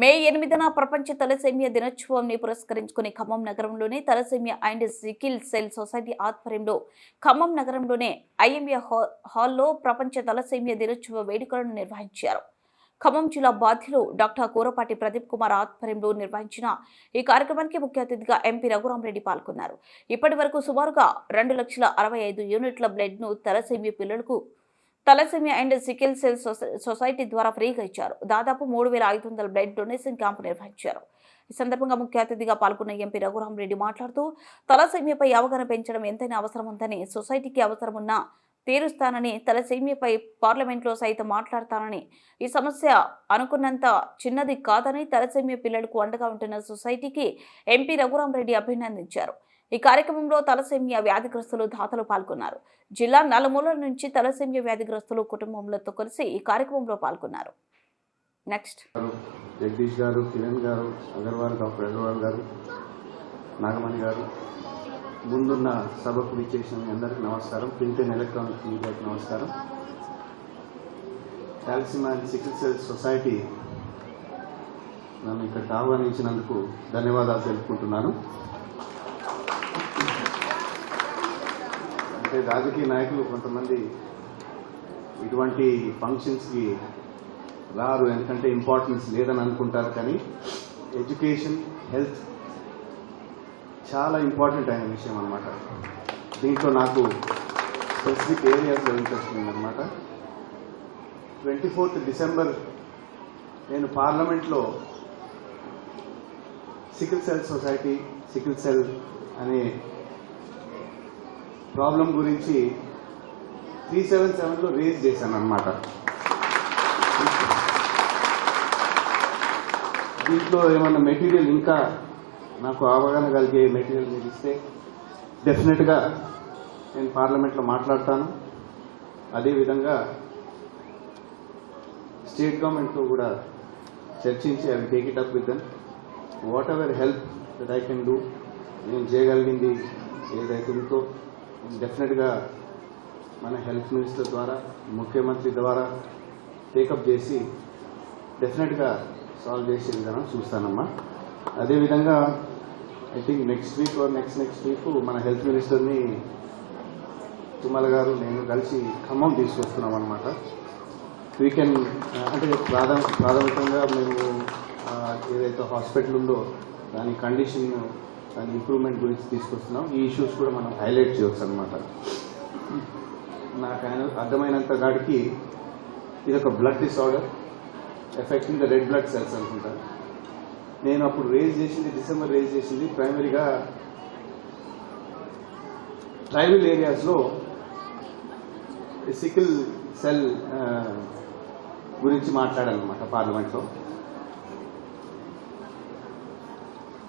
మే 8న ప్రపంచ తలసేమియా దినోత్సవాన్ని పురస్కరించుకుని ఖమ్మం నగరంలోని thalassemia and sickle cell society ఆధ్వర్యంలో ఖమ్మం నగరంలోని ఐఎంఏ హాల్లో ప్రపంచ తలసేమియా దినోత్సవ వేడుకలను నిర్వహించారు. ఖమ్మం జిల్లా బాధ్యులు డాక్టర్ కూరపాటి ప్రదీప్ కుమార్ ఆధ్వర్యంలో నిర్వహించిన ఈ కార్యక్రమానికి ముఖ్య అతిథిగా ఎంపీ రఘురామరెడ్డి పాల్గొన్నారు. ఇప్పటి వరకు సుమారుగా 2,65,000 యూనిట్ల బ్లడ్ ను తలసేమియా పిల్లలకు thalassemia and sickle cell society ద్వారా ఫ్రీగా ఇచ్చారు. దాదాపు 3,500 బ్లడ్ డొనేషన్ క్యాంపు నిర్వహించారు. ఈ సందర్భంగా ముఖ్య అతిథిగా పాల్గొన్న ఎంపీ రఘురామరెడ్డి మాట్లాడుతూ తలసేమియాపై అవగాహన పెంచడం ఎంతైనా అవసరం ఉందని, సొసైటీకి అవసరమున్నా తీరుస్తానని, తలసేమియాపై పార్లమెంట్లో సైతం మాట్లాడతానని, ఈ సమస్య అనుకున్నంత చిన్నది కాదని, తలసేమియా పిల్లలకు అండగా ఉంటున్న సొసైటీకి ఎంపీ రఘురామరెడ్డి అభినందించారు. ఈ కార్యక్రమంలో తలసేమియా వ్యాధిగ్రస్తులు దాతలు పాల్గొన్నారు. జిల్లా నలుమూలల నుంచి తలసేమియా వ్యాధిగ్రస్తులు కుటుంబములతో కలిసి ఈ కార్యక్రమంలో పాల్గొన్నారు. నెక్స్ట్ జగదీష్ గారు, కిరణ్ గారు, అగర్వాల్, డాక్టర్ అగర్వాల్ గారు, నాగమణి గారు, ముందున్న సభకు విచ్చేసిన అందరికీ నమస్కారం. ప్రింట్ అండ్ ఎలక్ట్రానిక్ మీడియాకి నమస్కారం. Thalassemia and sickle cell society నన్ను ఇక్కడికి ఆహ్వానించినందుకు ధన్యవాదాలు తెలుపుకుంటున్నాను. అంటే రాజకీయ నాయకులు కొంతమంది ఇటువంటి ఫంక్షన్స్కి రారు, ఎందుకంటే ఇంపార్టెన్స్ లేదని అనుకుంటారు. కానీ ఎడ్యుకేషన్, హెల్త్ చాలా ఇంపార్టెంట్ అయిన విషయం అన్నమాట. దీంట్లో నాకు స్పెసిఫిక్ ఏరియాస్లో ఇంట్రెస్ట్ ఉందన్నమాట. 24th డిసెంబర్ నేను పార్లమెంట్లో sickle cell society, sickle cell అనే ప్రాబ్లం గురించి 377లో రేజ్ చేశాను అన్నమాట. దీంట్లో ఏమన్నా మెటీరియల్ ఇంకా నాకు అవగాహన కలిగే మెటీరియల్ మీరు ఇస్తే డెఫినెట్గా నేను పార్లమెంట్లో మాట్లాడతాను. అదేవిధంగా స్టేట్ గవర్నమెంట్తో కూడా చర్చించి అవి take it up with them. What ever help that I can do, నేను చేయగలిగింది ఏదైతే ఉందో డెఫినెట్గా మన హెల్త్ మినిస్టర్ ద్వారా, ముఖ్యమంత్రి ద్వారా టేకప్ చేసి డెఫినెట్గా సాల్వ్ చేసే విధానం చూస్తానమ్మా. అదేవిధంగా I think next week or next week మన హెల్త్ మినిస్టర్ని తుమ్మల గారు నేను కలిసి ఖమ్మం తీసుకొస్తున్నాం అనమాట. వీకెండ్ అంటే ప్రాథమికంగా మేము ఏదైతే హాస్పిటల్ ఉందో దాని కండిషన్, దాని ఇంప్రూవ్మెంట్ గురించి తీసుకొస్తున్నాం. ఈ ఇష్యూస్ కూడా మనం హైలైట్ చేయవచ్చు అనమాట. నాకు అర్థమైనంత కాడికి ఇది ఒక blood disorder affecting the red blood cells అనుకుంటాను. నేను అప్పుడు డిసెంబర్ రేజ్ చేసింది ప్రైమరీగా ట్రైబల్ ఏరియాస్లో సికిల్ సెల్ గురించి మాట్లాడాలన్నమాట పార్లమెంట్లో.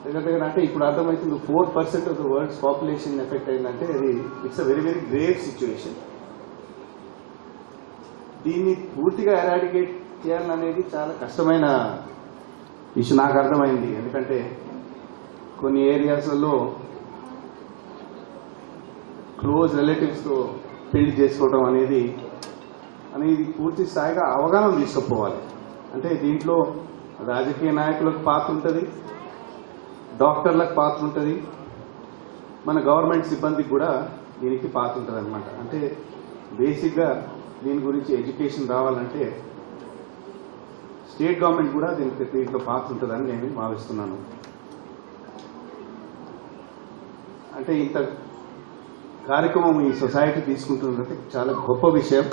ఎందుకంటే అంటే ఇప్పుడు అర్థమవుతుంది 4% of the world's population effect అయిందంటే అది it's a very very grave situation. దీన్ని పూర్తిగా ఎరాడికేట్ చేయాలనేది చాలా కష్టమైన ఇష్యూ నాకు అర్థమైంది. ఎందుకంటే కొన్ని ఏరియాస్లలో క్లోజ్ రిలేటివ్స్తో పెళ్లి చేసుకోవడం అనేది పూర్తి స్థాయిగా అవగాహన తీసుకుపోవాలి. అంటే దీంట్లో రాజకీయ నాయకులకు పాత్ర ఉంటుంది, డాక్టర్లకు పాత్ర ఉంటుంది, మన గవర్నమెంట్ సిబ్బందికి కూడా దీనికి పాత్ర ఉంటుంది అనమాట. అంటే బేసిక్గా దీని గురించి ఎడ్యుకేషన్ రావాలంటే స్టేట్ గవర్నమెంట్ కూడా దీంట్లో పాత్ర ఉంటుందని నేను భావిస్తున్నాను. అంటే ఇంత కార్యక్రమం ఈ సొసైటీ తీసుకుంటుందంటే చాలా గొప్ప విషయం.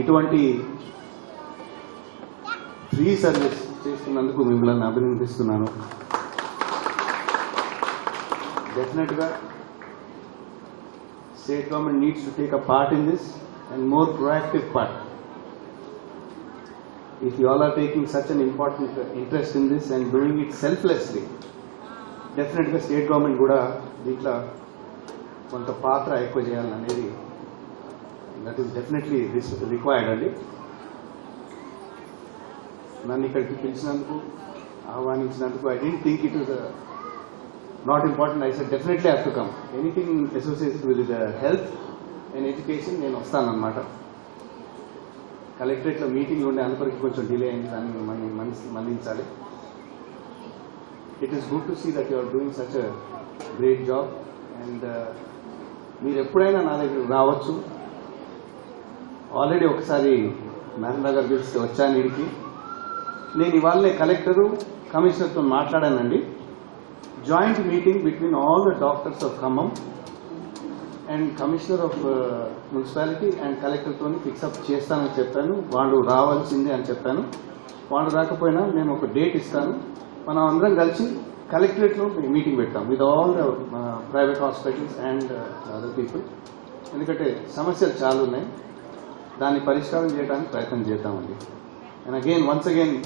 ఇటువంటి ఫ్రీ సర్వీస్ చేస్తున్నందుకు మిమ్మల్ని అభినందిస్తున్నాను. డెఫినెట్గా state government needs to take a part in this and more proactive part. If you all are taking such an important interest in this and doing it selflessly, definitely state government kuda deetla konta paatra ekku cheyalani anedi that is definitely required andi. Nannu ikkadiki pilichinanduku ఆహ్వానించినందుకు I didn't think it was not important. I said definitely I have to come. Anything associated with the health and education నేను వస్తానన్నమాట. కలెక్టరేట్లో మీటింగ్లు ఉండే అనుపరికి కొంచెం delay అయింది, దాన్ని మనం మళ్ళించాలి. It is good to see that you are doing such a great job. And మీరు ఎప్పుడైనా నా దగ్గరికి రావచ్చు. ఆల్రెడీ ఒకసారి నారాయణ గారు పిలిస్తే వచ్చాను వీడికి. నేను ఇవాళనే కలెక్టరు కమిషనర్తో మాట్లాడానండి. Joint meeting between all the doctors of Khammam and commissioner of municipality and కలెక్టర్తో ఫిక్సప్ చేస్తానని చెప్పాను. వాళ్ళు రావాల్సిందే అని చెప్పాను. వాళ్ళు రాకపోయినా నేను ఒక డేట్ ఇస్తాను. మనం అందరం కలిసి కలెక్టరేట్లో మీటింగ్ పెట్టాం with all the private hospitals and other people. ఎందుకంటే సమస్యలు చాలా ఉన్నాయి, దాన్ని పరిష్కారం చేయడానికి ప్రయత్నం చేద్దామండి. And again once again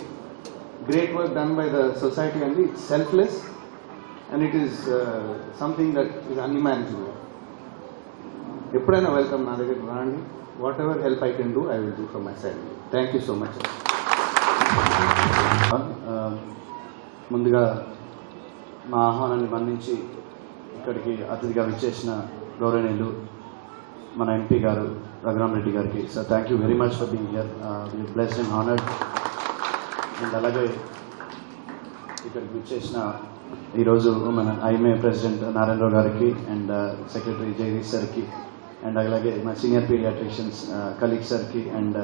great work done by the society అండి. It's selfless and it is something that is unimaginable. ఎప్పుడైనా వెల్కమ్, నా దగ్గర రాండి. Whatever help I can do I will do from my side. Thank you so much. ముందుగా మా ఆహ్వానాన్ని మన్నించి ఇక్కడికి అతిథిగా విచ్చేసిన గౌరవనీయులు మన ఎంపీ గారు రఘురామ్ రెడ్డి గారికి, sir thank you very much for being here. You blessed and honoured. And అలాగే ఇక్కడికి విచ్చేసిన ఈరోజు మన ఐఎంఏ ప్రెసిడెంట్ నారాయణరావు గారికి అండ్ సెక్రటరీ జగదీష్ సార్కి అండ్ అలాగే మా సీనియర్ పీడియాట్రిషియన్స్ కలీగ్ సార్కి అండ్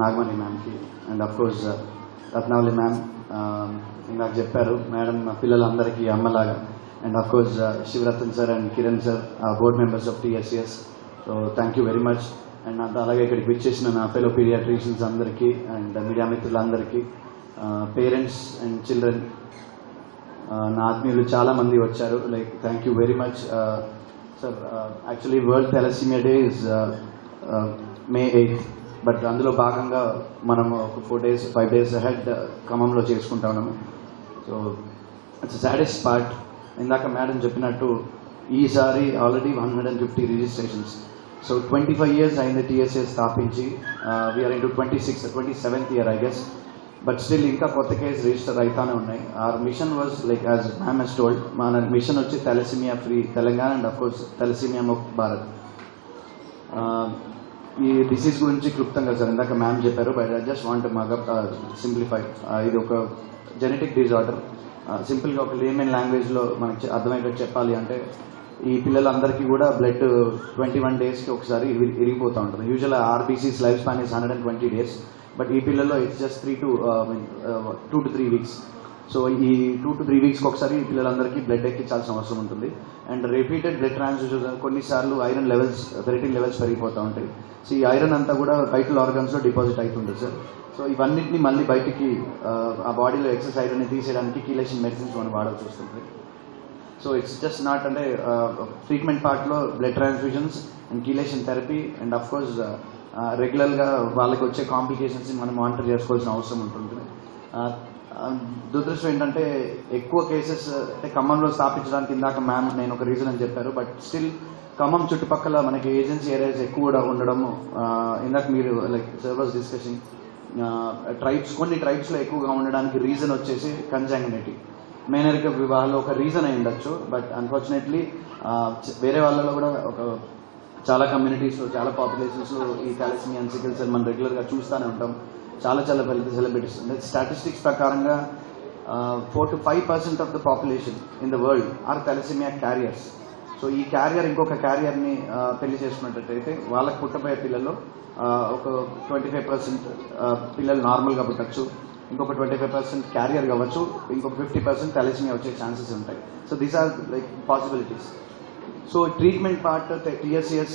నాగమణి మ్యామ్కి అండ్ అఫ్కోర్స్ రత్నావళి మ్యామ్. ఇందాక చెప్పారు మేడం పిల్లలందరికీ అమ్మలాగా. And of course Sivaratan sir and Kiran sir board members of TSCS. So thank you very much. And అలాగే ఇక్కడికి విచ్చేసిన నా ఫెలో పీడియాట్రిషియన్స్ అందరికీ అండ్ మీడియా మిత్రులందరికీ, పేరెంట్స్ అండ్ చిల్డ్రన్, నా ఆత్మీయులు చాలామంది వచ్చారు. Like thank you very much sir. Actually world thalassaemia day is May 8th, but అందులో భాగంగా మనం ఒక 5 days అహెడ్ ఖమ్మంలో చేసుకుంటా ఉన్నాము. So it's saddest part. ఇందాక మేడం చెప్పినట్టు ఈసారి ఆల్రెడీ 150 రిజిస్ట్రేషన్స్. సో 25 years అయింది TSCS స్థాపించి. We're into 27th year I guess. But still ఇంకా కొత్త కేసు రిజిస్టర్ అవుతానే ఉన్నాయి. Our mission was like as ma'am has told, మన మిషన్ వచ్చి thalassaemia free Telangana and of course thalassaemia ముక్త్ భారత్. ఈ డిసీజ్ గురించి క్లుప్తంగా సార్ ఇందాక మ్యామ్ చెప్పారు, but I just want simplify. ఇది ఒక జెనెటిక్ డిజార్డర్. సింపుల్గా ఒక లేమెన్ లాంగ్వేజ్లో మనకి అర్థమయ్యేటట్టు చెప్పాలి అంటే, ఈ పిల్లలందరికీ కూడా బ్లడ్ 21 daysకి ఒకసారి ఇరిగిపోతూ ఉంటుంది. Usual RBC's life span is 120 days, but ఈ పిల్లల్లో it's just 2 to 3 weeks. So ఈ 2 to 3 weeksకి ఒకసారి ఈ పిల్లలందరికీ బ్లడ్ ఎక్కించాల్సిన అవసరం ఉంటుంది. అండ్ రిపీటెడ్ బ్లడ్ ట్రాన్స్ఫ్యూజన్ కొన్నిసార్లు ఐరన్ లెవెల్స్, ఫెరిటిన్ లెవెల్స్ పెరిగిపోతూ ఉంటాయి. సో ఈ ఐరన్ అంతా కూడా వైటల్ ఆర్గన్స్లో డిపాజిట్ అవుతుంటుంది సార్. సో ఇవన్నింటినీ మళ్ళీ బయటికి ఆ బాడీలో ఎక్సెస్ ఐరన్ని తీసేయడానికి కీలేషన్ మెడిసిన్స్ మనం వాడాల్సి వస్తుంది. సో ఇట్స్ జస్ట్ నాట్ అంటే ట్రీట్మెంట్ పార్ట్లో blood transfusions and chelation therapy and of course రెగ్యులర్గా వాళ్ళకి వచ్చే కాంప్లికేషన్స్ని మనం మానిటర్ చేసుకోవాల్సిన అవసరం ఉంటుంది. దురదృష్టం ఏంటంటే ఎక్కువ కేసెస్ అంటే ఖమ్మంలో స్థాపించడానికి ఇందాక మ్యామ్ నేను ఒక రీజన్ అని చెప్పారు, బట్ స్టిల్ ఖమ్మం చుట్టుపక్కల మనకి ఏజెన్సీ ఏరియాస్ ఎక్కువ కూడా ఉండడము. ఇందాక మీరు లైక్ సర్వస్ డిస్కషన్ కొన్ని ట్రైబ్స్లో ఎక్కువగా ఉండడానికి రీజన్ వచ్చేసి కన్జాంగినిటీ, మేనరిక వివాహాలు ఒక రీజన్ అయి ఉండొచ్చు. బట్ అన్ఫార్చునేట్లీ వేరే వాళ్ళలో కూడా చాలా కమ్యూనిటీస్లో చాలా పాపులేషన్స్లో ఈ థాలసీమియా అండ్ సికిల్ సెల్ మనం రెగ్యులర్గా చూస్తూనే ఉంటాం. చాలా పెద్ద సెలబ్రిటీస్ స్టాటిస్టిక్స్ ప్రకారంగా 4 to 5% of the population in the world are thalassemia carriers. So ఈ క్యారియర్ ఇంకొక క్యారియర్ని పెళ్లి చేసుకున్నట్టయితే వాళ్ళకి పుట్టబోయే పిల్లల్లో ఒక 25% పిల్లలు నార్మల్గా పుట్టచ్చు, ఇంకొక 25% క్యారియర్ కావచ్చు, ఇంకొక 50% థాలసీమియా వచ్చే ఛాన్సెస్ ఉంటాయి. So these are like possibilities. So treatment part TSCS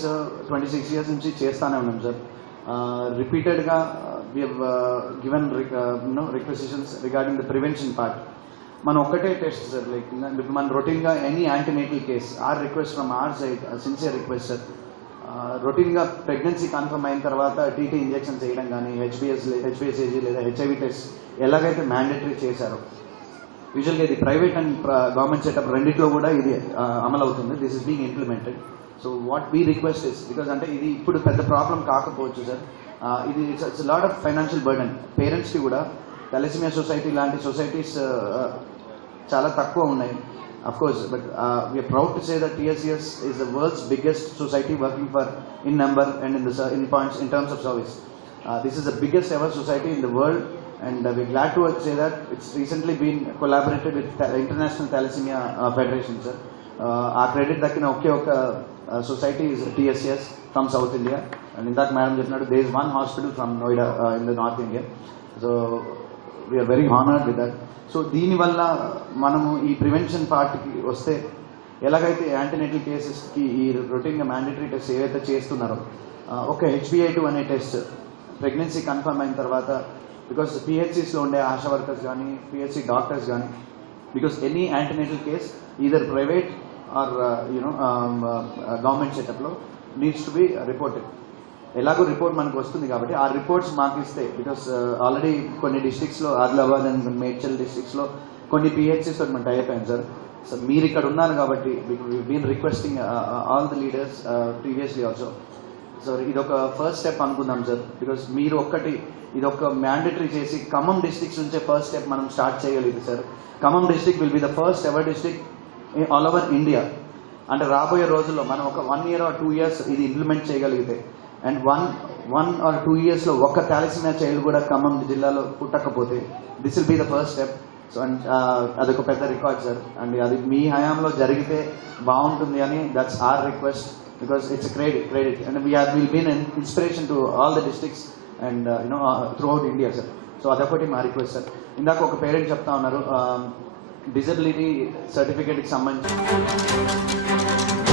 26 years నుంచి చేస్తూనే ఉన్నాం సార్. రిపీటెడ్గా we have given requisitions regarding the prevention part. మనం ఒక్కటే టెస్ట్ సార్, లైక్ మన రొటీన్గా any antenatal case our request from our side, sincere request sir. రొటీన్గా pregnancy confirm అయిన తర్వాత TT ఇంజెక్షన్ చేయడం కానీ, HBsAg లేదా HIV టెస్ట్ ఎలాగైతే మ్యాండేటరీ చేశారో, యూజువల్గా ఇది ప్రైవేట్ అండ్ గవర్నమెంట్ సెటప్ రెండిట్లో కూడా ఇది అమలు అవుతుంది. This is being implemented. So what we request is, because అంటే ఇది ఇప్పుడు పెద్ద ప్రాబ్లం కాకపోవచ్చు సార్, ఇది it's lot of financial burden పేరెంట్స్కి కూడా. థాలసీమియా సొసైటీ లాంటి సొసైటీస్ చాలా తక్కువ ఉన్నాయి of course, but we are proud to say that TSCS is the world's biggest society working for in number and in points in terms of service. This is the biggest ever society in the world, and we're glad to say that it's recently been collaborated with International Thalassemia Federation, sir. Our credit dakina okay oka society is TSS from South India, and in that madam cheppinnadu there is one hospital from Noida in the North India. So we are very honored with that. So దీని వల్ల మనము ఈ prevention పార్ట్కి వస్తే ఎలాగైతే antenatal కేసెస్కి ఈ రొటీన్గా mandatory test ఏవైతే చేస్తున్నారో ఒక HbA2 అనే టెస్ట్ ప్రెగ్నెన్సీ కన్ఫర్మ్ అయిన తర్వాత, బికాస్ పిహెచ్సిస్లో ఉండే ఆశా వర్కర్స్ కానీ పిహెచ్సి డాక్టర్స్ కానీ, because any antenatal case either private or government సెటప్లో నీడ్స్ టు బి రిపోర్టెడ్. ఎలాగో రిపోర్ట్ మనకు వస్తుంది కాబట్టి ఆ రిపోర్ట్స్ మాకు ఇస్తే, బికాస్ ఆల్రెడీ కొన్ని డిస్ట్రిక్ట్స్లో ఆదిలాబాద్ అండ్ మేడ్చల్ డిస్ట్రిక్ట్స్లో కొన్ని పిహెచ్సిస్ మనం టై అయిపోయాం సార్. సో మీరు ఇక్కడ ఉన్నారు కాబట్టి been requesting all the leaders previously also. So ఇదొక ఫస్ట్ స్టెప్ అనుకుందాం సార్, బికాస్ మీరు ఒక్కటి ఇదొక మ్యాండేటరీ చేసి ఖమ్మం డిస్ట్రిక్ట్స్ నుంచే ఫస్ట్ స్టెప్ మనం స్టార్ట్ చేయగలిగితే sir, Khammam district will be the first ever district all over India. అంటే రాబోయే రోజుల్లో మనం ఒక 1 year or 2 years ఇది ఇంప్లిమెంట్ చేయగలిగితే, అండ్ 1 or 2 yearsలో ఒక్క థాలసీమియా చైల్డ్ కూడా ఖమ్మం జిల్లాలో పుట్టకపోతే, this will be the first step. So and అదొక పెద్ద రికార్డ్ సార్, అండ్ అది మీ హయాంలో జరిగితే బాగుంటుంది అని that's our request, because it's a credit and we'll be an inspiration to all the districts and throughout India, sir. So adakoti ma request, sir. Indaka oka parent chepta unnaru disability certificate ki sambandhinచి